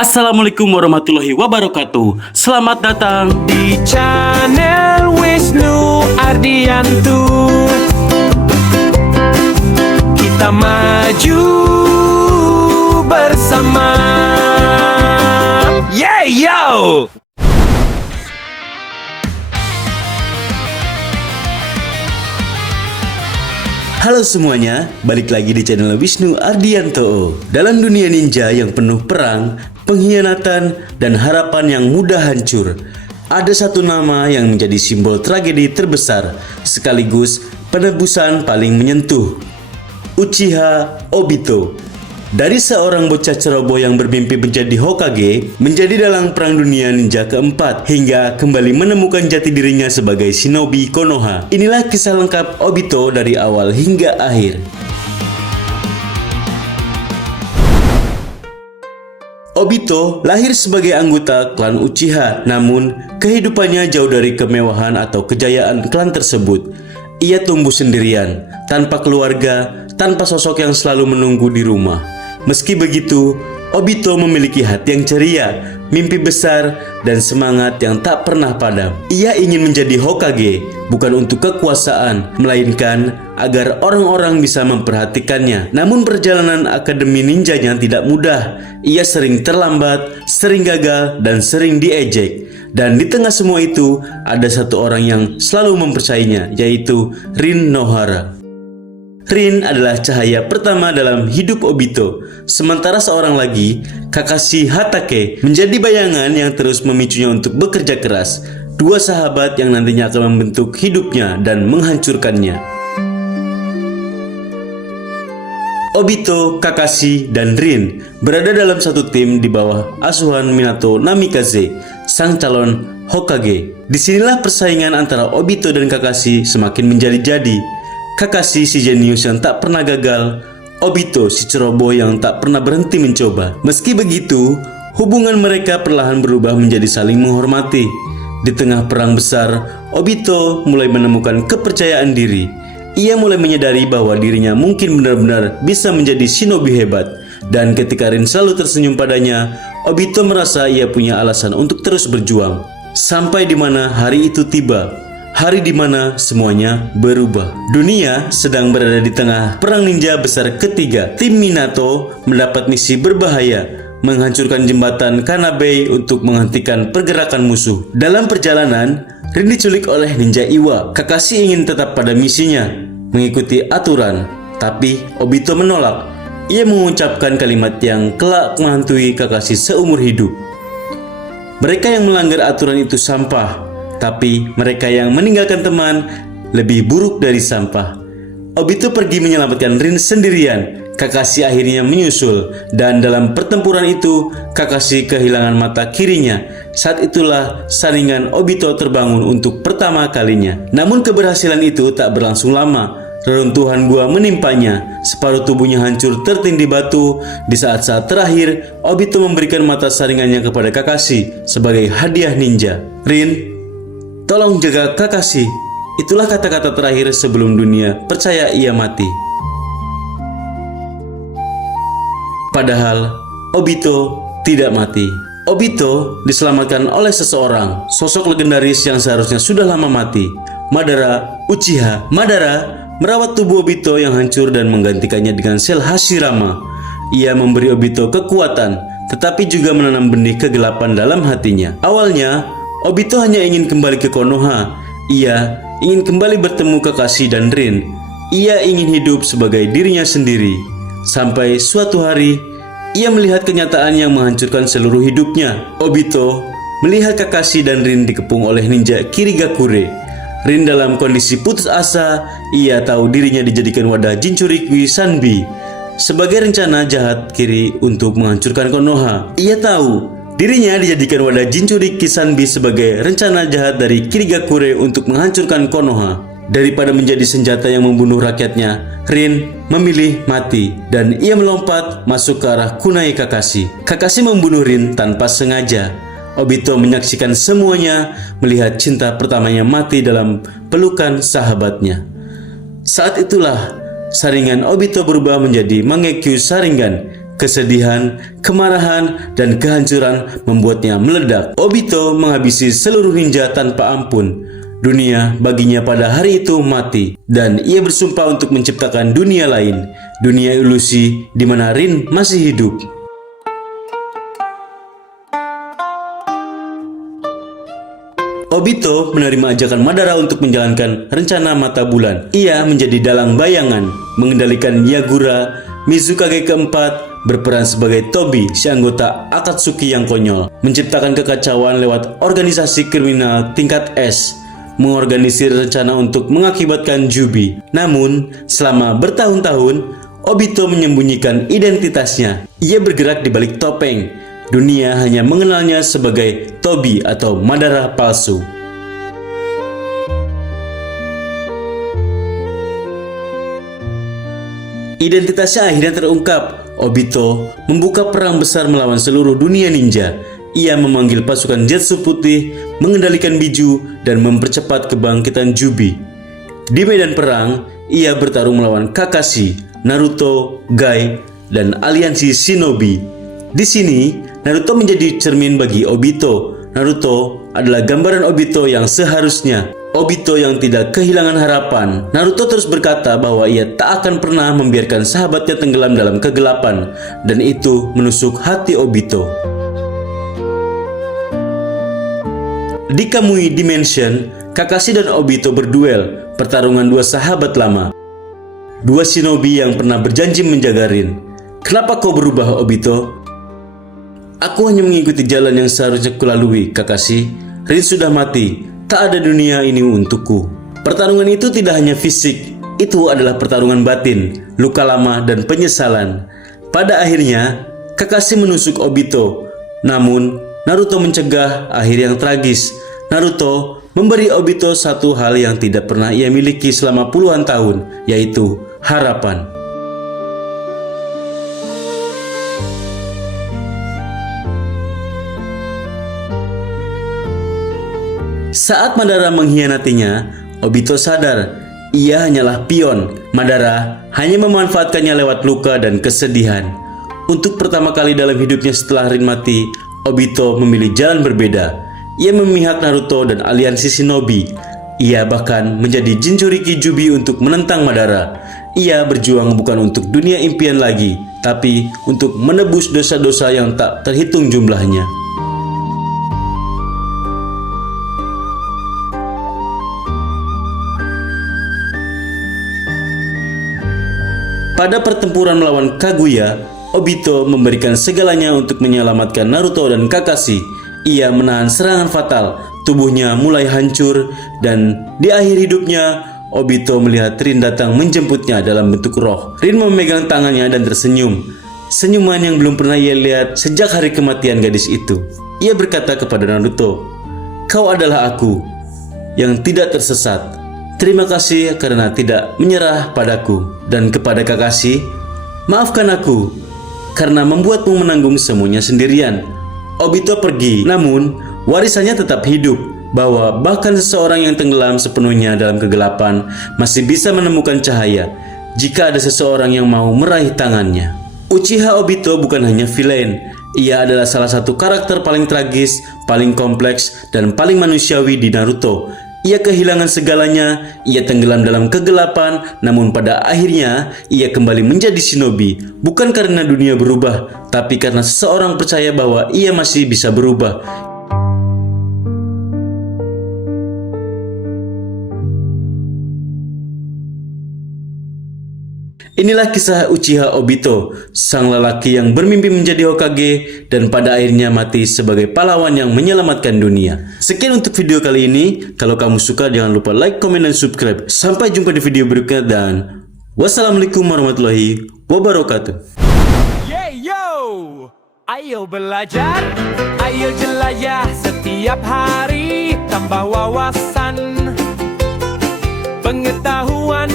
Assalamualaikum warahmatullahi wabarakatuh. Selamat datang di channel Wisnu Ardianto. Kita maju bersama. Yeah, yo! Halo semuanya, balik lagi di channel Wisnu Ardianto. Dalam dunia ninja yang penuh perang, pengkhianatan, dan harapan yang mudah hancur, ada satu nama yang menjadi simbol tragedi terbesar, sekaligus penebusan paling menyentuh. Uchiha Obito. Dari seorang bocah ceroboh yang bermimpi menjadi Hokage, menjadi dalang perang dunia ninja keempat, hingga kembali menemukan jati dirinya sebagai shinobi Konoha. Inilah kisah lengkap Obito dari awal hingga akhir. Obito lahir sebagai anggota klan Uchiha, namun kehidupannya jauh dari kemewahan atau kejayaan klan tersebut. Ia tumbuh sendirian, tanpa keluarga, tanpa sosok yang selalu menunggu di rumah. Meski begitu, Obito memiliki hati yang ceria, mimpi besar, dan semangat yang tak pernah padam. Ia ingin menjadi Hokage, bukan untuk kekuasaan, melainkan agar orang-orang bisa memperhatikannya. Namun perjalanan akademi ninjanya tidak mudah. Ia sering terlambat, sering gagal, dan sering diejek. Dan di tengah semua itu, ada satu orang yang selalu mempercayainya, yaitu Rin Nohara. Rin adalah cahaya pertama dalam hidup Obito, sementara seorang lagi, Kakashi Hatake, menjadi bayangan yang terus memicunya untuk bekerja keras. Dua sahabat yang nantinya akan membentuk hidupnya dan menghancurkannya. Obito, Kakashi, dan Rin berada dalam satu tim di bawah asuhan Minato Namikaze, sang calon Hokage. Disinilah persaingan antara Obito dan Kakashi semakin menjadi-jadi. Kakashi si jenius yang tak pernah gagal, Obito si ceroboh yang tak pernah berhenti mencoba. Meski begitu, hubungan mereka perlahan berubah menjadi saling menghormati. Di tengah perang besar, Obito mulai menemukan kepercayaan diri. Ia mulai menyadari bahwa dirinya mungkin benar-benar bisa menjadi shinobi hebat. Dan ketika Rin selalu tersenyum padanya, Obito merasa ia punya alasan untuk terus berjuang. Sampai di mana hari itu tiba. Hari di mana semuanya berubah. Dunia sedang berada di tengah perang ninja besar ketiga. Tim Minato mendapat misi berbahaya, menghancurkan jembatan Kanabei untuk menghentikan pergerakan musuh. Dalam perjalanan, Rin diculik oleh ninja Iwa. Kakashi ingin tetap pada misinya, mengikuti aturan, tapi Obito menolak. Ia mengucapkan kalimat yang kelak menghantui Kakashi seumur hidup. Mereka yang melanggar aturan itu sampah, tapi mereka yang meninggalkan teman lebih buruk dari sampah. Obito pergi menyelamatkan Rin sendirian. Kakashi akhirnya menyusul, dan dalam pertempuran itu Kakashi kehilangan mata kirinya. Saat itulah saringan Obito terbangun untuk pertama kalinya. Namun keberhasilan itu tak berlangsung lama. Reruntuhan gua menimpanya, separuh tubuhnya hancur tertindih batu. Di saat-saat terakhir, Obito memberikan mata saringannya kepada Kakashi sebagai hadiah ninja. Rin, tolong jaga Kakashi. Itulah kata-kata terakhir sebelum dunia percaya ia mati. Padahal Obito tidak mati. Obito diselamatkan oleh seseorang, sosok legendaris yang seharusnya sudah lama mati, Madara Uchiha. Madara merawat tubuh Obito yang hancur dan menggantikannya dengan sel Hashirama. Ia memberi Obito kekuatan, tetapi juga menanam benih kegelapan dalam hatinya. Awalnya Obito hanya ingin kembali ke Konoha. Ia ingin kembali bertemu Kakashi dan Rin. Ia ingin hidup sebagai dirinya sendiri. Sampai suatu hari, ia melihat kenyataan yang menghancurkan seluruh hidupnya. Obito melihat Kakashi dan Rin dikepung oleh ninja Kirigakure. Rin dalam kondisi putus asa. Ia tahu dirinya dijadikan wadah Jinchuriki Sanbi sebagai rencana jahat Kiri untuk menghancurkan Konoha. Ia tahu dirinya dijadikan wadah Jinchuriki Sanbi sebagai rencana jahat dari Kirigakure untuk menghancurkan Konoha. Daripada menjadi senjata yang membunuh rakyatnya, Rin memilih mati dan ia melompat masuk ke arah kunai Kakashi. Kakashi membunuh Rin tanpa sengaja. Obito menyaksikan semuanya, melihat cinta pertamanya mati dalam pelukan sahabatnya. Saat itulah saringan Obito berubah menjadi Mangekyo Sharingan. kesedihan, kemarahan, dan kehancuran membuatnya meledak. Obito menghabisi seluruh ninja tanpa ampun. Dunia baginya pada hari itu mati, dan ia bersumpah untuk menciptakan dunia lain, dunia ilusi di mana Rin masih hidup. Obito menerima ajakan Madara untuk menjalankan rencana mata bulan. Ia menjadi dalang bayangan, mengendalikan Yagura. Mizukage keempat berperan sebagai Tobi, si anggota Akatsuki yang konyol, menciptakan kekacauan lewat organisasi kriminal tingkat S, mengorganisir rencana untuk mengakibatkan Jubi. Namun, selama bertahun-tahun, Obito menyembunyikan identitasnya. Ia bergerak di balik topeng. Dunia hanya mengenalnya sebagai Tobi atau Madara palsu. Identitasnya akhirnya terungkap. Obito membuka perang besar melawan seluruh dunia ninja. Ia memanggil pasukan Zetsu Putih, mengendalikan Biju, dan mempercepat kebangkitan Jubi. Di medan perang, ia bertarung melawan Kakashi, Naruto, Gai, dan aliansi Shinobi. Di sini, Naruto menjadi cermin bagi Obito. Naruto adalah gambaran Obito yang seharusnya. Obito yang tidak kehilangan harapan. Naruto terus berkata bahwa ia tak akan pernah membiarkan sahabatnya tenggelam dalam kegelapan, dan itu menusuk hati Obito. Di Kamui Dimension, Kakashi dan Obito berduel, pertarungan dua sahabat lama. Dua shinobi yang pernah berjanji menjaga Rin. Kenapa kau berubah, Obito? Aku hanya mengikuti jalan yang seharusnya kulalui, Kakashi. Rin sudah mati, tak ada dunia ini untukku. Pertarungan itu tidak hanya fisik, itu adalah pertarungan batin, luka lama, dan penyesalan. Pada akhirnya, Kakashi menusuk Obito. Namun, Naruto mencegah akhir yang tragis. Naruto memberi Obito satu hal yang tidak pernah ia miliki selama puluhan tahun, yaitu harapan. Saat Madara mengkhianatinya, Obito sadar ia hanyalah pion. Madara hanya memanfaatkannya lewat luka dan kesedihan. Untuk pertama kali dalam hidupnya setelah Rin mati, Obito memilih jalan berbeda. Ia memihak Naruto dan aliansi Shinobi. Ia bahkan menjadi Jinchuriki Jubi untuk menentang Madara. Ia berjuang bukan untuk dunia impian lagi, tapi untuk menebus dosa-dosa yang tak terhitung jumlahnya. Pada pertempuran melawan Kaguya, Obito memberikan segalanya untuk menyelamatkan Naruto dan Kakashi. Ia menahan serangan fatal, tubuhnya mulai hancur, dan di akhir hidupnya, Obito melihat Rin datang menjemputnya dalam bentuk roh. Rin memegang tangannya dan tersenyum. Senyuman yang belum pernah ia lihat sejak hari kematian gadis itu. Ia berkata kepada Naruto, "Kau adalah aku yang tidak tersesat. Terima kasih karena tidak menyerah padaku." Dan kepada Kakashi, "Maafkan aku karena membuatmu menanggung semuanya sendirian." Obito pergi, namun warisannya tetap hidup, bahwa bahkan seseorang yang tenggelam sepenuhnya dalam kegelapan masih bisa menemukan cahaya jika ada seseorang yang mau meraih tangannya. Uchiha Obito bukan hanya villain, ia adalah salah satu karakter paling tragis, paling kompleks, dan paling manusiawi di Naruto. Ia kehilangan segalanya, ia tenggelam dalam kegelapan, namun pada akhirnya ia kembali menjadi shinobi. Bukan karena dunia berubah, tapi karena seseorang percaya bahwa ia masih bisa berubah. Inilah kisah Uchiha Obito, sang lelaki yang bermimpi menjadi Hokage dan pada akhirnya mati sebagai pahlawan yang menyelamatkan dunia. Sekian untuk video kali ini. Kalau kamu suka, jangan lupa like, komen, dan subscribe. Sampai jumpa di video berikutnya dan wassalamualaikum warahmatullahi wabarakatuh. Yo, ayo belajar, ayo jelajah setiap hari, tambah wawasan, pengetahuan